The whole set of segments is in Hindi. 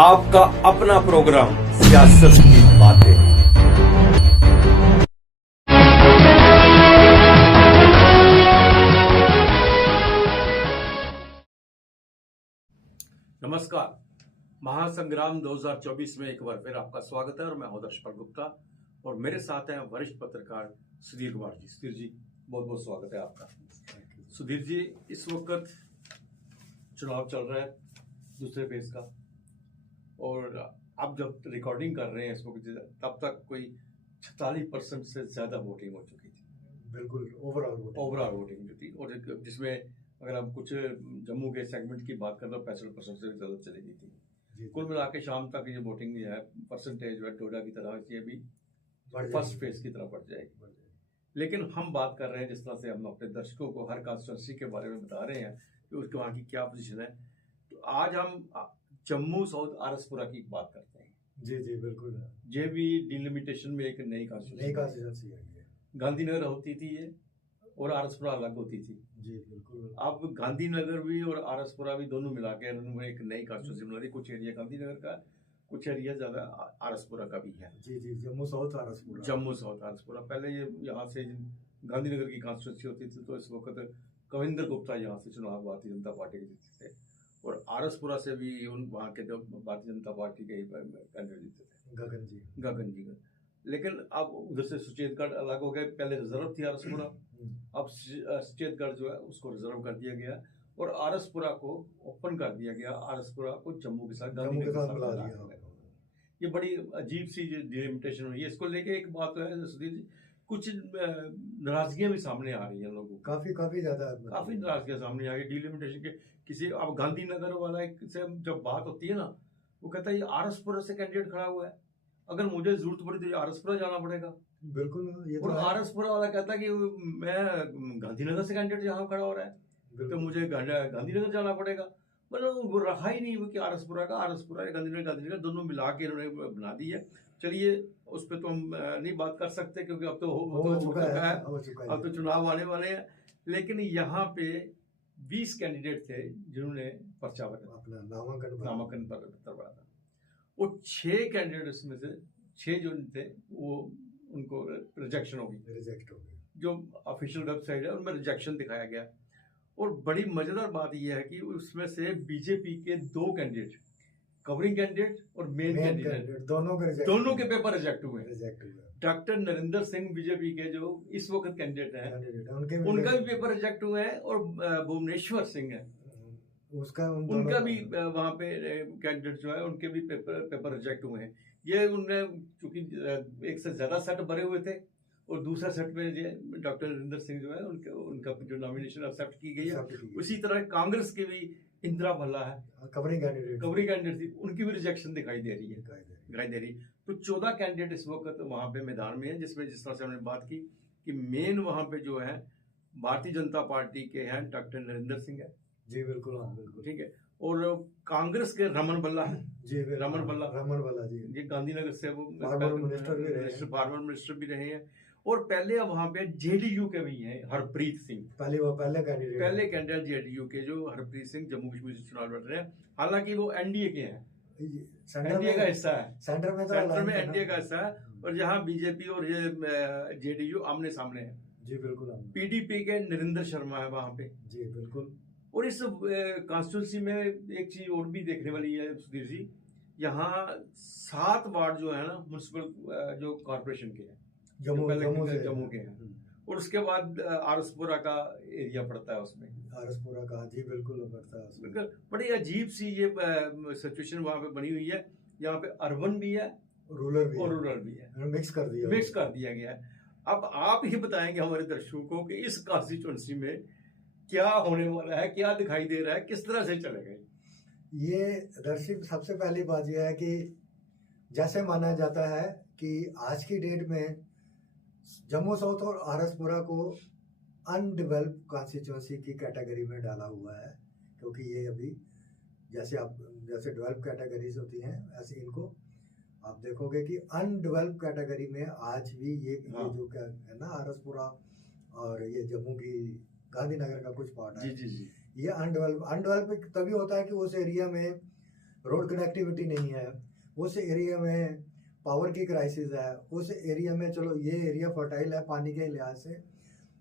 आपका अपना प्रोग्राम सियासत की बातें। नमस्कार। महासंग्राम 2024 में एक बार फिर आपका स्वागत है और मैं हूं दर्शपाल गुप्ता और मेरे साथ हैं वरिष्ठ पत्रकार सुधीर कुमार जी। सुधीर जी, बहुत बहुत स्वागत है आपका। सुधीर जी, इस वक्त चुनाव चल रहा है दूसरे फेज का और आप जब रिकॉर्डिंग कर रहे हैं इस वक्त तब तक कोई 46% से ज्यादा वोटिंग हो चुकी थी। बिल्कुल ओवरऑल वोटिंग जो थी, और जिसमें अगर हम कुछ जम्मू के सेगमेंट की बात करें तो 65% से ज्यादा चली गई थी। कुल मिला के शाम तक ये वोटिंग है परसेंटेज डोडा की तरह ये भी फर्स्ट फेज की तरफ बढ़ जाएगी। लेकिन हम बात कर रहे हैं जिस तरह से हम अपने दर्शकों को हर कॉन्स्टिट्यूंसी के बारे में बता रहे हैं कि उसके वहाँ की क्या पोजीशन है, तो आज हम जम्मू साउथ आरसपुरा की बात करते हैं। जी जी बिल्कुल। ये भी डिलिमिटेशन में एक नई कॉन्स्टिट्यूंसी है। गांधीनगर होती थी ये और आरसपुरा अलग होती थी। जी बिल्कुल। अब गांधीनगर भी और आरसपुरा भी दोनों मिला के उन्होंने एक नई कॉन्स्टिट्यूंसी बना दी। कुछ एरिया गांधीनगर का, कुछ एरिया ज्यादा आरसपुरा का भी है। जी जी, जम्मू साउथ आरसपुरा। पहले ये यहाँ से गांधीनगर की कॉन्स्टिट्यूंसी होती थी, तो इस वक्त कविंदर गुप्ता यहाँ से चुनाव भारतीय जनता पार्टी के जीते थे और आरसपुरा से भी वहाँ के भारतीय जनता पार्टी के कैंडिडेट जीते थे, गगन जी। लेकिन अब उधर से सुचेतगढ़ अलग हो गए। पहले रिजर्व थी आरसपुरा, अब सुचेतगढ़ जो है उसको रिजर्व कर दिया गया और आरसपुरा को ओपन कर दिया गया। आरसपुरा को जम्मू के साथ मिला दिया। ये बड़ी अजीब सी डिलिमिटेशन हुई है। इसको लेके एक बात है सुधीर जी, कुछ नाराजगियां भी सामने आ रही हैं लोगों को। काफी नाराजगियां सामने आ गई डिलिमिटेशन के। किसी अब गांधीनगर वाला से जब बात होती है ना, वो कहता है ये आरसपुरा से कैंडिडेट खड़ा हुआ है, अगर मुझे जरूरत पड़ी तो आरसपुरा जाना पड़ेगा। बिल्कुल। ये और आरसपुरा वाला कहता है कि मैं गांधीनगर से कैंडिडेट यहाँ खड़ा हो रहा है तो मुझे गांधीनगर जाना पड़ेगा। मतलब वो रहा ही नहीं कि आरसपुरा या गांधीनगर दोनों मिला के इन्होंने बना दी है। चलिए उस पर तो हम नहीं बात कर सकते क्योंकि अब तो हो चुका है। अब तो चुनाव आने वाले हैं। लेकिन यहाँ पे 20 कैंडिडेट थे जिन्होंने पर्चा अपना नामांकन पत्र भरा था। वो 6 कैंडिडेट्स में से 6 जो थे वो उनको रिजेक्ट हो गई। जो ऑफिशियल वेबसाइट है उनमें रिजेक्शन दिखाया गया। और बड़ी मजेदार बात यह है कि उसमें से बीजेपी के 2 कैंडिडेट, कवरिंग कैंडिडेट और मेन कैंडिडेट, दोनों के पेपर रिजेक्ट हुए। डॉक्टर नरेंद्र सिंह बीजेपी के जो इस वक्त कैंडिडेट हैं उनका भी पेपर रिजेक्ट हुए हैं और भुवनेश्वर सिंह है उनका भी वहां पे कैंडिडेट जो है उनके भी पेपर रिजेक्ट हुए हैं। ये उनने चूंकि एक से ज्यादा सेट भरे हुए थे और दूसरा सेट में डॉक्टर नरेंद्र सिंह जो है उनका जो नॉमिनेशन एक्सेप्ट की गई है। उसी तरह कांग्रेस के भी इंदिरा भल्ला है, कवरिंग कैंडिडेट थी, उनकी भी रिजेक्शन दिखाई दे रही। तो 14 कैंडिडेट इस वक्त वहां पे मैदान में है, जिसमें जिस तरह से हमने बात की कि मेन वहां पे जो है भारतीय जनता पार्टी के हैं डॉक्टर नरेंद्र सिंह है। जी बिल्कुल। ठीक है। और कांग्रेस के रमन भल्ला है। जी रमन भल्ला जी, ये गांधीनगर से वो फार्मर मिनिस्टर भी रहे हैं। और पहले वहां पे जेडीयू के भी हैं हरप्रीत सिंह, पहले कैंडिडेट जेडीयू के जो हरप्रीत सिंह जम्मू कश्मीर से चुनाव लड़ रहे हैं। हालांकि वो एनडीए के हैं, एनडीए का हिस्सा है, सेंटर में एनडीए का हिस्सा है। और जहाँ बीजेपी और ये जेडीयू आमने सामने है। जी बिल्कुल। पीडीपी के नरेंद्र शर्मा है वहां पे। जी बिल्कुल। और इस कॉन्स्टिट्यूंसी में एक चीज और भी देखने वाली है सुधीर जी, यहाँ 7 वार्ड जो है ना म्युनिसिपल जो कॉर्पोरेशन के हैं, जम्मू के हैं। और उसके बाद आरसपुरा का एरिया पड़ता है उसमें, आरसपुरा का। जी बिल्कुल पड़ता है। बड़ी अजीब सी ये सिचुएशन वहां पे बनी हुई है। यहाँ पे अर्बन भी है, रूरल भी है, मिक्स कर दिया गया है। अब आप ही बताएंगे हमारे दर्शकों को कि इस कॉन्स्टिट्यूंसी में क्या होने वाला है, क्या दिखाई दे रहा है, किस तरह से चलेगा ये। दर्शक, सबसे पहली बात यह है कि जैसे माना जाता है कि आज की डेट में जम्मू साउथ और आरसपुरा को अनडेवलप्ड कॉन्स्टिट्यूंसी की कैटेगरी में डाला हुआ है, क्योंकि ये अभी जैसे डेवलप कैटेगरीज होती हैं ऐसे इनको आप देखोगे कि अनडेवलप कैटेगरी में आज भी ये जो क्या है ना, आरसपुरा और ये जम्मू की गांधीनगर का कुछ पार्ट है। जी। ये अनडेवलप तभी होता है कि उस एरिया में रोड कनेक्टिविटी नहीं है, उस एरिया में पावर की क्राइसिस है, उस एरिया में चलो ये एरिया फर्टाइल है पानी के लिहाज से,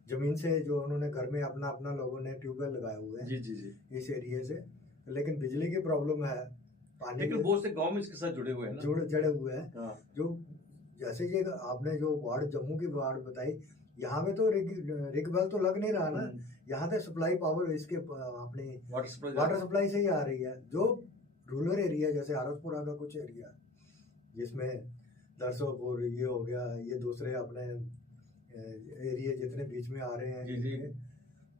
ज़मीन से जो उन्होंने घर में अपना अपना लोगों ने ट्यूबवेल लगाए हुए हैं जी जी जी। इस एरिया से, लेकिन बिजली की प्रॉब्लम है, पानी लेकिन बहुत से गांव में इसके साथ जुड़े हुए हैं ना, जड़े हुए हैं। हाँ। जो जैसे ये आपने जो वार्ड जम्मू की वार्ड बताई, यहाँ पे तो रिग बेल तो लग नहीं रहा ना, यहाँ पे सप्लाई पावर इसके अपने वाटर सप्लाई से ही आ रही है। जो रूरल एरिया जैसे आरसपुरा का कुछ एरिया जिसमें दरसोपुर ये हो गया, ये दूसरे अपने एरिया जितने बीच में आ रहे हैं जी जी।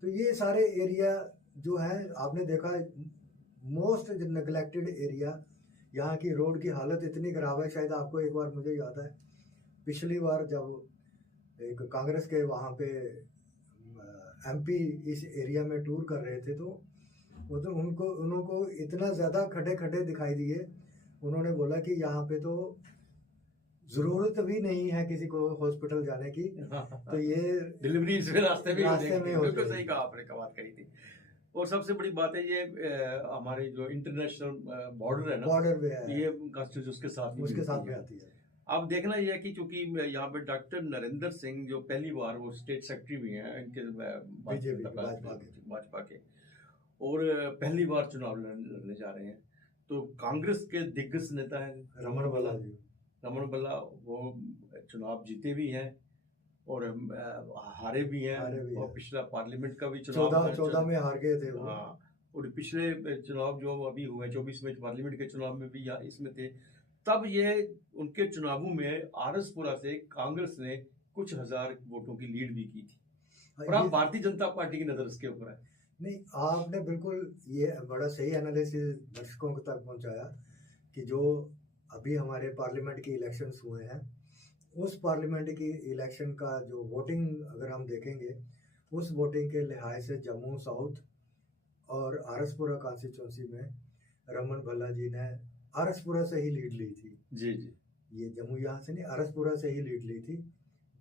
तो ये सारे एरिया जो है आपने देखा मोस्ट नेग्लेक्टेड एरिया, यहाँ की रोड की हालत इतनी खराब है। शायद आपको एक बार मुझे याद है पिछली बार जब एक कांग्रेस के वहाँ पे एमपी इस एरिया में टूर कर रहे थे, तो वो तो उनको इतना ज़्यादा खड्डे खड्डे दिखाई दिए, उन्होंने बोला कि यहाँ पे तो ज़रूरत भी नहीं है किसी को हॉस्पिटल जाने की, तो ये डिलीवरी इसमें रास्ते में हो बिल्कुल सही कहा आपने, बात कही थी। और सबसे बड़ी बात है ये हमारे जो इंटरनेशनल बॉर्डर है ना, बॉर्डर पे है, ये कॉन्स्टिट्यूशन उसके साथ में आती है। अब देखना ये है कि चूंकि यहाँ पे डॉक्टर नरेंद्र सिंह जो पहली बार वो स्टेट सेक्रेटरी भी हैं इनके भाजपा के, और पहली बार चुनाव लड़ने जा रहे हैं, तो कांग्रेस के दिग्गज नेता है रमन बल्ला, वो चुनाव जीते भी हैं और हारे भी हैं, और पिछला पार्लियामेंट का भी चुनाव 14 में हार गए थे वो। हाँ, और पिछले चुनाव जो अभी हुए 24 में पार्लियामेंट के चुनाव में भी इसमें थे। तब ये उनके चुनावों में आरसपुरा से कांग्रेस ने कुछ हजार वोटों की लीड भी की थी, और अब भारतीय जनता पार्टी की नजर इसके ऊपर है। नहीं, आपने बिल्कुल ये बड़ा सही एनालिसिस दर्शकों तक पहुंचाया कि जो अभी हमारे पार्लियामेंट की इलेक्शंस हुए हैं, उस पार्लियामेंट की इलेक्शन का जो वोटिंग अगर हम देखेंगे, उस वोटिंग के लिहाज से जम्मू साउथ और आरसपुरा कॉन्स्टिट्यूंसी में रमन भल्ला जी ने आरसपुरा से ही लीड ली थी। जी जी, ये जम्मू यहाँ से नहीं, आरसपुरा से ही लीड ली थी।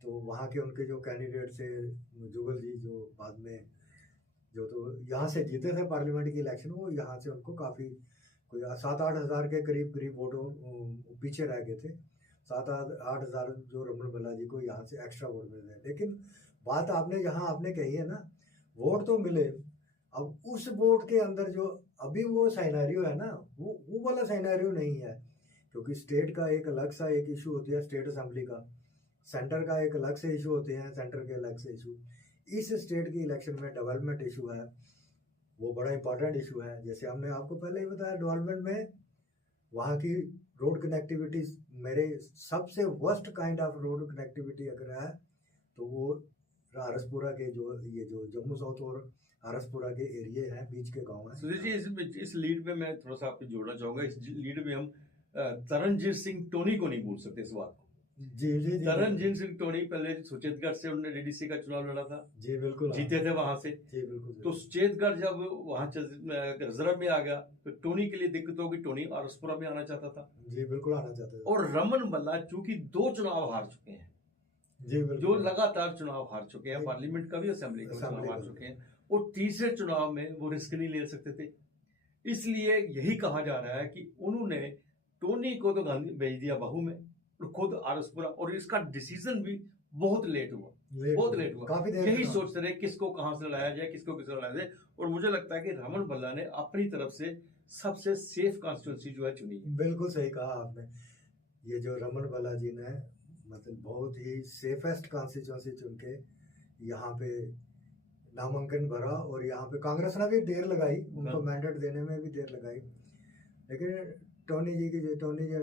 तो वहाँ के उनके जो कैंडिडेट थे जुगल जी, जो बाद में जो तो यहाँ से जीते थे पार्लियामेंट की इलेक्शन, वो यहाँ से उनको काफ़ी कोई 7-8 हज़ार के करीब वोटों पीछे रह गए थे। 7-8 हज़ार जो रमन भल्ला जी को यहाँ से एक्स्ट्रा वोट मिल रहे। लेकिन बात आपने कही है ना, वोट तो मिले, अब उस वोट के अंदर जो अभी वो साइनारियो है ना, वो वाला साइनारियो नहीं है, क्योंकि स्टेट का एक अलग सा एक इशू होती है, स्टेट असेंबली का, सेंटर का एक अलग से इशू होते हैं, सेंटर के अलग से इशू। इस स्टेट की इलेक्शन में डेवलपमेंट इशू है, वो बड़ा इंपॉर्टेंट इशू है। जैसे हमने आपको पहले ही बताया, डेवलपमेंट में वहाँ की रोड कनेक्टिविटी, मेरे सबसे worst kind of road connectivity अगर है तो वो आरसपुरा के जो जम्मू साउथ और आरसपुरा के एरिया हैं, बीच के गांव हैं। सुधीर जी, इस लीड में मैं थोड़ा सा आपको जोड़ना चाहूंगा। इस लीड में हम तरनजीत सिंह टोनी को नहीं भूल सकते इस बात को। जी। तरनजीत सिंह टोनी पहले सुचेतगढ़ से उन्होंने डीडीसी का चुनाव लड़ा था। जी बिल्कुल, जीते थे वहां से। जी बिल्कुल। तो सुचेतगढ़ जब वहां रिजर्व में आ गया, तो टोनी के लिए दिक्कत होगी, टोनी आरसपुरा में आना चाहता था। जी बिल्कुल, आना चाहता था। और रमन भल्ला चूंकि 2 चुनाव हार चुके हैं, जी बिल्कुल, जो लगातार चुनाव हार चुके हैं, पार्लियामेंट का भी, असेंबली का चुनाव हार चुके हैं, और तीसरे चुनाव में वो रिस्क नहीं ले सकते थे। इसलिए यही कहा जा रहा है कि उन्होंने टोनी को तो गांधी भेज दिया बहू में, और खुद आरसपुरा, और इसका डिसीजन भी बहुत लेट हुआ, काफी देर यही सोचते रहे किसको कहां से लड़ाया जाए, किसको किससे लड़ाया जाए। और मुझे लगता है कि रमन भल्ला ने अपनी तरफ से सबसे सेफ कॉन्स्टिट्यूंसी जो है चुनी। बिल्कुल सही कहा आपने। ये जो रमन भल्ला जी ने मतलब बहुत ही सेफेस्ट कॉन्स्टिट्यूंसी चुन के यहाँ पे नामांकन भरा, और यहाँ पे कांग्रेस ने भी देर लगाई, उनको मैंडेट देने में भी देर लगाई। लेकिन टोनी जी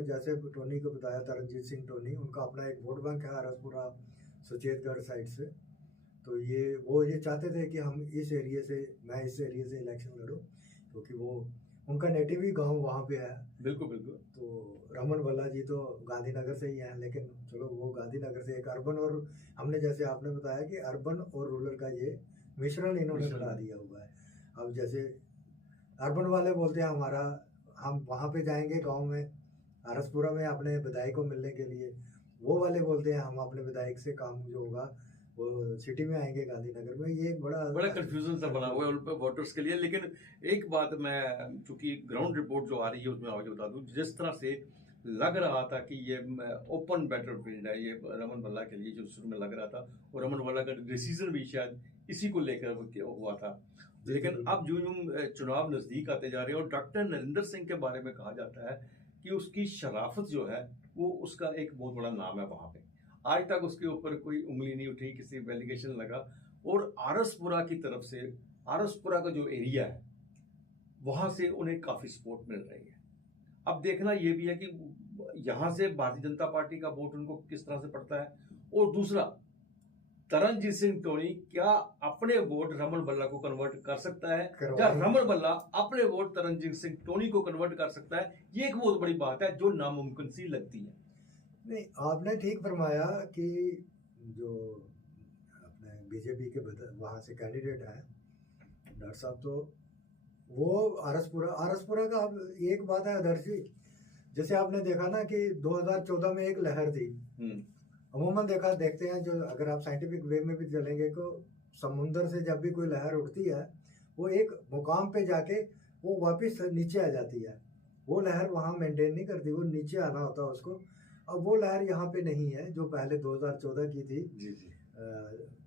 जैसे टोनी को बताया, तरनजीत सिंह टोनी, उनका अपना एक वोट बैंक है आरसपुरा सुचेतगढ़ साइड से। तो वो ये चाहते थे कि मैं इस एरिया से इलेक्शन लड़ूं, क्योंकि वो उनका नेटिव ही गांव वहाँ पे है। बिल्कुल। तो रमन भल्ला जी तो गांधीनगर से ही हैं, लेकिन चलो वो गांधीनगर से एक अर्बन, और हमने जैसे आपने बताया कि अर्बन और रूरल का ये मिश्रण इन्होंने बना दिया हुआ है। अब जैसे अर्बन वाले बोलते हैं हम वहाँ पे जाएंगे गांव में, आरसपुरा में अपने विधायक को मिलने के लिए, वो वाले बोलते हैं हम अपने विधायक से काम जो होगा वो सिटी में आएंगे गांधीनगर में। ये एक बड़ा कंफ्यूजन सा बना हुआ है उन पे वोटर्स के लिए। लेकिन एक बात मैं, चूंकि ग्राउंड रिपोर्ट जो आ रही है उसमें आगे बता दूं, जिस तरह से लग रहा था कि ये ओपन बैटलफील्ड है ये रमन भल्ला के लिए, जो शुरू में लग रहा था, और रमन भल्ला का डिसीजन भी शायद इसी को लेकर हुआ था। लेकिन अब जो चुनाव नजदीक आते जा रहे हैं और डॉक्टर नरेंद्र सिंह के बारे में कहा जाता है कि उसकी शराफत जो है वो उसका एक बहुत बड़ा नाम है वहां पे। आज तक उसके ऊपर कोई उंगली नहीं उठी, किसी पे एलिगेशन लगा। और आरसपुरा की तरफ से, आरसपुरा का जो एरिया है वहां से उन्हें काफी सपोर्ट मिल रही है। अब देखना ये भी है कि यहां से भारतीय जनता पार्टी का वोट उनको किस तरह से पड़ता है। और दूसरा, तरनजीत सिंह टोनी क्या अपने वोट रमन भल्ला को कन्वर्ट कर सकता है, या रमन भल्ला अपने वोट तरनजीत सिंह टोनी को कन्वर्ट कर सकता है? ये एक बहुत बड़ी बात है जो नामुमकिन सी लगती है। नहीं, आपने ठीक फरमाया कि जो अपने बीजेपी के वहाँ से कैंडिडेट हैं डॉक्टर साहब, तो वो आरसपुरा का अब एक बात है आदर्श जी, जैसे आपने देखा ना कि 2014 में एक लहर थी। अमूमन देखते हैं, जो अगर आप साइंटिफिक वे में भी चलेंगे तो समुंदर से जब भी कोई लहर उठती है वो एक मुकाम पे जाके वो वापस नीचे आ जाती है। वो लहर वहाँ मेंटेन नहीं करती, वो नीचे आना होता है उसको। अब वो लहर यहाँ पे नहीं है जो पहले 2014 की थी।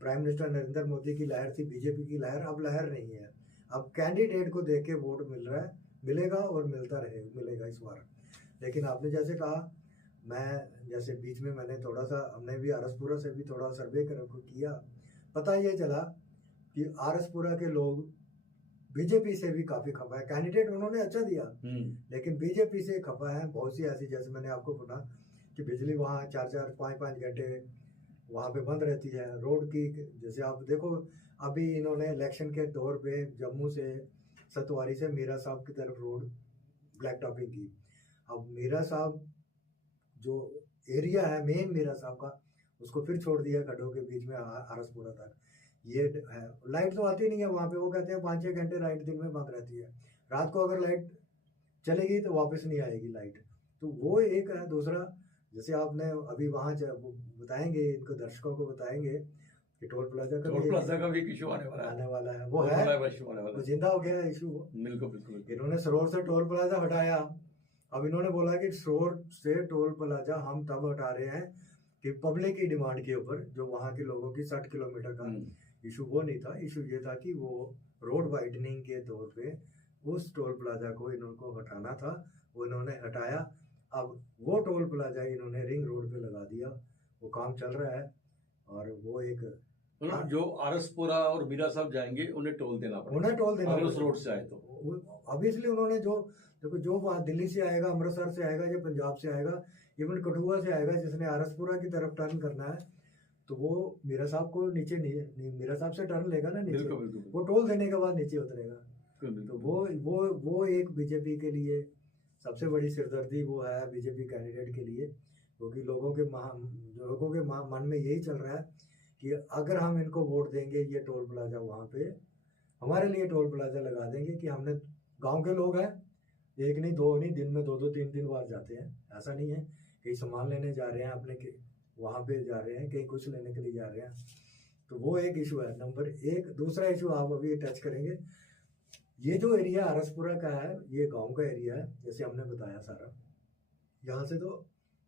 प्राइम मिनिस्टर नरेंद्र मोदी की लहर थी, बीजेपी की लहर, अब लहर नहीं है। अब कैंडिडेट को देख के वोट मिल रहा है, मिलेगा और मिलेगा इस बार। लेकिन आपने जैसे कहा, मैं जैसे बीच में मैंने थोड़ा सा, हमने भी आरसपुरा से भी थोड़ा सर्वे किया, पता ये चला कि आरसपुरा के लोग बीजेपी से भी काफी खफा है। कैंडिडेट उन्होंने अच्छा दिया लेकिन बीजेपी से खफा है। बहुत सी ऐसी, जैसे मैंने आपको बोला कि बिजली वहाँ 4-4, 5-5 घंटे वहाँ पे बंद रहती है। रोड की, जैसे आप देखो अभी इन्होंने इलेक्शन के तौर पे जम्मू से सतवारी से मीरा साहब की तरफ रोड ब्लैक टॉपिंग की। अब मीरा साहब जो एरिया है मेन मीरा साहब का, उसको फिर छोड़ दिया खड्डों के बीच में आरसपुरा तक। ये है, लाइट तो आती नहीं है वहाँ पे। वो कहते हैं 5-6 घंटे लाइट दिन में बंद रहती है, रात को अगर लाइट चलेगी तो वापस नहीं आएगी लाइट। तो वो एक है। दूसरा, जैसे आपने अभी वहाँ बताएंगे, इनको दर्शकों को बताएंगे कि टोल प्लाजा का भी इशू आने वाला है। वो है, वो जिंदा हो गया इशू। बिल्कुल। इन्होंने सरोवर से टोल प्लाजा हटाया। अब इन्होंने बोला कि सरोवर से टोल प्लाजा हम तब हटा रहे हैं कि पब्लिक की डिमांड के ऊपर, जो वहाँ के लोगों की 60 किलोमीटर का इशू वो नहीं था। इशू ये था कि वो रोड वाइडनिंग के तौर पे उस टोल प्लाजा को इनको हटाना था, वो इन्होंने हटाया। अब वो टोल प्लाजा इन्होंने रिंग रोड पे लगा दिया, वो काम चल रहा है। और वो एक जो आरसपुरा और मीरा साहब जाएंगे उन्हें टोल देना पड़ेगा, उस रोड से आए तो। ऑब्वियसली उन्होंने जो देखो, जो दिल्ली से आएगा, अमृतसर से आएगा, या पंजाब से आएगा, इवन कठुआ से आएगा, जिसने आरसपुरा की तरफ टर्न करना है, तो वो मीरा साहब को नीचे नहीं मीरा साहब से टर्न लेगा ना नीचे। बिल्कुल। वो टोल देने के बाद नीचे उतरेगा। तो वो एक बीजेपी के लिए सबसे बड़ी सिरदर्दी वो है, बीजेपी कैंडिडेट के लिए। क्योंकि लोगों के मन में यही चल रहा है कि अगर हम इनको वोट देंगे, ये टोल प्लाजा वहाँ पे हमारे लिए टोल प्लाजा लगा देंगे कि हमने, गांव के लोग हैं, एक नहीं दो नहीं, दिन में 2-2 3-3 बार जाते हैं। ऐसा नहीं है कहीं सामान लेने जा रहे हैं अपने के, वहाँ पे जा रहे हैं, कहीं कुछ लेने के लिए जा रहे हैं। तो वो एक इशू है, नंबर 1। दूसरा इशू आप अभी टच करेंगे, ये जो एरिया आरसपुरा का है, ये गांव का एरिया है, जैसे हमने बताया सारा। यहाँ से तो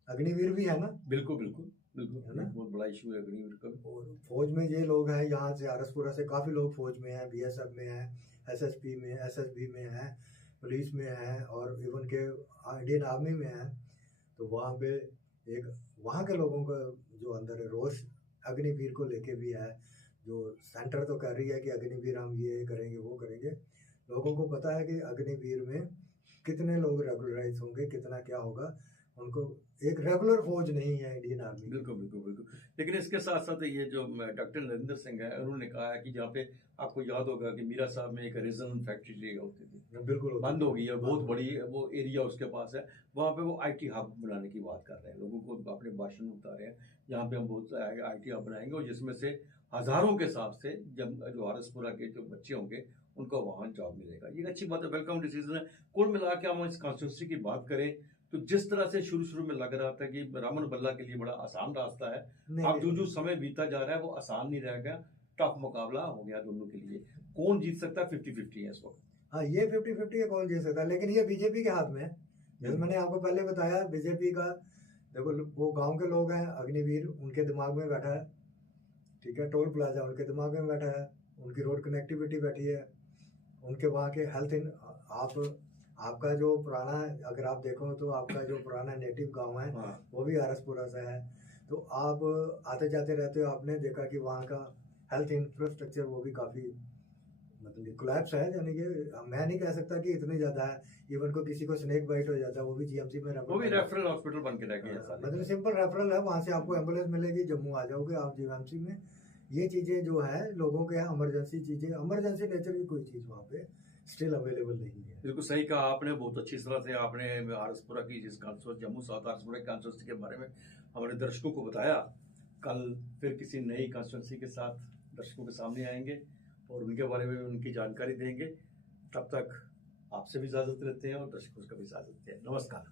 अग्निवीर भी है ना। बिल्कुल है ना, बहुत बड़ा इशू है अग्निवीर का। और फौज में ये लोग हैं, यहाँ से आरसपुरा से काफी लोग फौज में है, BSF में है, SSP में, SSB में है, पुलिस में है, और इवन के इंडियन आर्मी में है। तो वहाँ पे एक वहाँ के लोगों का जो अंदर रोष अग्निवीर को लेके भी है। जो सेंटर तो कर रही है कि अग्निवीर हम ये करेंगे वो करेंगे, लोगों को पता है कि अग्निवीर में कितने लोग रेगुलराइज होंगे, कितना क्या होगा। उनको एक रेगुलर फौज नहीं है इंडियन आर्मी। बिल्कुल। लेकिन इसके साथ साथ ये जो डॉक्टर नरेंद्र सिंह है, उन्होंने कहा है कि जहाँ पे आपको याद होगा कि मीरा साहब में एक रेजन फैक्ट्री होती थी, बिल्कुल बंद हो गई है, बहुत बड़ी वो एरिया उसके पास है। वहाँ पे वो IT हब बनाने की बात कर रहे हैं, लोगों को अपने भाषण में बता रहे हैं यहाँ पे हम बहुत IT हब बनाएंगे, और जिसमें से हजारों के हिसाब से जब जो आरसपुरा के जो बच्चे होंगे उनको वहाँ जॉब मिलेगा। ये अच्छी बात है, वेलकम डिसीजन है। कुल मिला के हम इस कॉन्स्टिट्यूंसी की बात करें तो जिस तरह से शुरू शुरू में लग रहा था कि रामन बल्ला के लिए बड़ा आसान रास्ता है, नहीं, अब जो जो समय बीता जा रहा है वो आसान नहीं रह गया, टफ मुकाबला हो गया दोनों के लिए। कौन जीत सकता है? 50-50 है इस वक्त। हाँ, ये 50-50 है, कौन जीत सकता है, लेकिन ये बीजेपी के हाथ में है। जैसे मैंने आपको पहले बताया, बीजेपी का देखो, वो गांव के लोग हैं, अग्निवीर उनके दिमाग में बैठा है, ठीक है, टोल प्लाजा उनके दिमाग में बैठा है, उनकी रोड कनेक्टिविटी बैठी है, उनके वहाँ के हेल्थ इन आपका जो पुराना, अगर आप देखो तो आपका जो पुराना नेटिव गांव है, हाँ। वो भी आरसपुरा से है। तो आप आते जाते रहते हो, आपने देखा कि वहाँ का हेल्थ इंफ्रास्ट्रक्चर वो भी काफ़ी मतलब कोलैप्स है, यानी कि मैं नहीं कह सकता कि इतनी ज़्यादा है। इवन को किसी को स्नेक बाइट हो जाता है, वो भी जीएमसी में वो भी रेफरल हॉस्पिटल बन के रह गया। मतलब सिंपल रेफरल है, वहाँ से आपको एम्बुलेंस मिलेगी, जम्मू आ जाओगे आप जीएमसी में। ये चीज़ें जो है लोगों के यहाँ इमरजेंसी चीज़ें, इमरजेंसी नेचर की कोई चीज़ वहाँ पे स्टिल अवेलेबल नहीं है। बिल्कुल सही कहा आपने, बहुत अच्छी तरह से आपने आरसपुरा की जिस कॉन्स्टिट्यूंसी, जम्मू साउथ आरसपुरा की कॉन्स्टिट्यूंसी के बारे में हमारे दर्शकों को बताया। कल फिर किसी नई कॉन्स्टिट्यूंसी के साथ दर्शकों के सामने आएंगे और उनके बारे में उनकी जानकारी देंगे। तब तक आपसे भी इजाज़त लेते हैं और दर्शकों को भी इजाज़त देते हैं। नमस्कार।